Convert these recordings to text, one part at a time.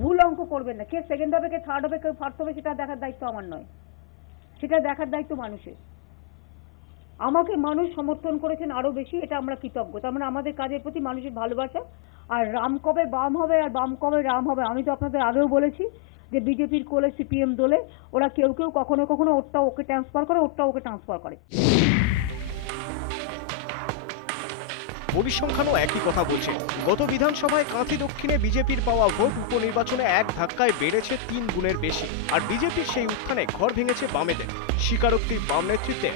ভুল অঙ্ক করবেন না। কে সেকেন্ড হবে, কে থার্ড হবে, কে ফার্স্ট হবে, সেটা দেখার দায়িত্ব আমার নয়, সেটা দেখার দায়িত্ব মানুষের। আমাকে মানুষ সমর্থন করেছেন আরো বেশি, এটা আমরা কৃতজ্ঞ। তার মানে আমাদের কাজের প্রতি মানুষের ভালোবাসা। আর রাম কবে বাম হবে আর বাম কবে রাম হবে, আমি তো আপনাদের আগেও বলেছি যে বিজেপির কোলে সিপিএম দোলে, ওরা কেউ কেউ কখনো কখনো ওরটা ওকে ট্রান্সফার করে, ওরটা ওকে ট্রান্সফার করে। পরিসংখ্যানও একই কথা বলছে। গত বিধানসভায় কাঁথি দক্ষিণে বিজেপির পাওয়া ভোট উপনির্বাচনে এক ধাক্কায় বেড়েছে 3 গুণের বেশি। আর বিজেপির সেই উত্থানে ঘর ভেঙেছে বামেদের, স্বীকারোক্তি বাম নেতৃত্বে।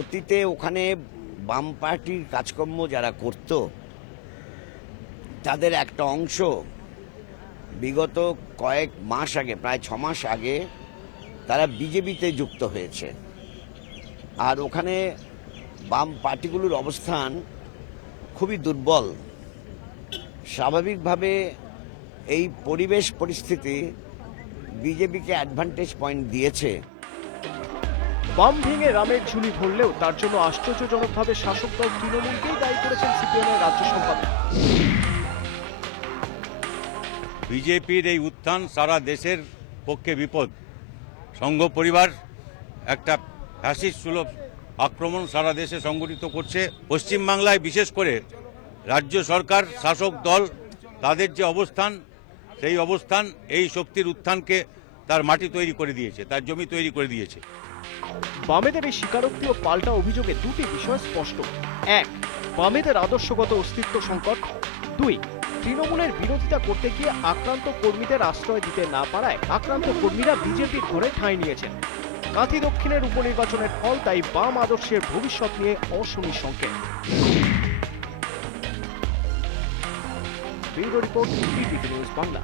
অতীতে ওখানে বাম পার্টির কাজকর্ম যারা করত তাদের একটা অংশ বিগত কয়েক মাস আগে, প্রায় 6 মাস আগে তারা বিজেপিতে যুক্ত হয়েছে। আর ওখানে বাম পার্টিগুলোর অবস্থান খুবই দুর্বল। স্বাভাবিকভাবে এই পরিবেশ পরিস্থিতি বিজেপিকে অ্যাডভান্টেজ পয়েন্ট দিয়েছে। বাম ভেঙে রামের ঝুলি ভরলেও তার জন্য আশ্চর্যজনকভাবে শাসক দল তৃণমূলকেই দায়ী করেছেন সিপিএমের রাজ্য সম্পাদক। বিজেপির এই উত্থান সারা দেশের পক্ষে বিপদ। সংঘ পরিবার একটা ফ্যাসিস্ট সুলভ আক্রমণ সারা দেশে সংগঠিত করছে। পশ্চিমবাংলায় বিশেষ করে রাজ্য সরকার, শাসক দল, তাদের যে অবস্থান, সেই অবস্থান এই শক্তির উত্থানকে তার মাটি তৈরি করে দিয়েছে, তার জমি তৈরি করে দিয়েছে। বামেদের এই স্বীকারোক্তি ও পাল্টা অভিযোগে দুটি বিষয় স্পষ্ট। এক, বামেদের আদর্শগত অস্তিত্ব সংকট। দুই, তৃণমূলের বিরোধিতা করতে গিয়ে আক্রান্ত কর্মীদের আশ্রয় দিতে না পারায় আক্রান্ত কর্মীরা বিজেপির ঘরে ঠাঁই নিয়েছেন। কাঁথি দক্ষিণের উপনির্বাচনের ফল তাই বাম আদর্শের ভবিষ্যৎ নিয়ে অশনি সংকেত। Bureau report, BBC news Bangla.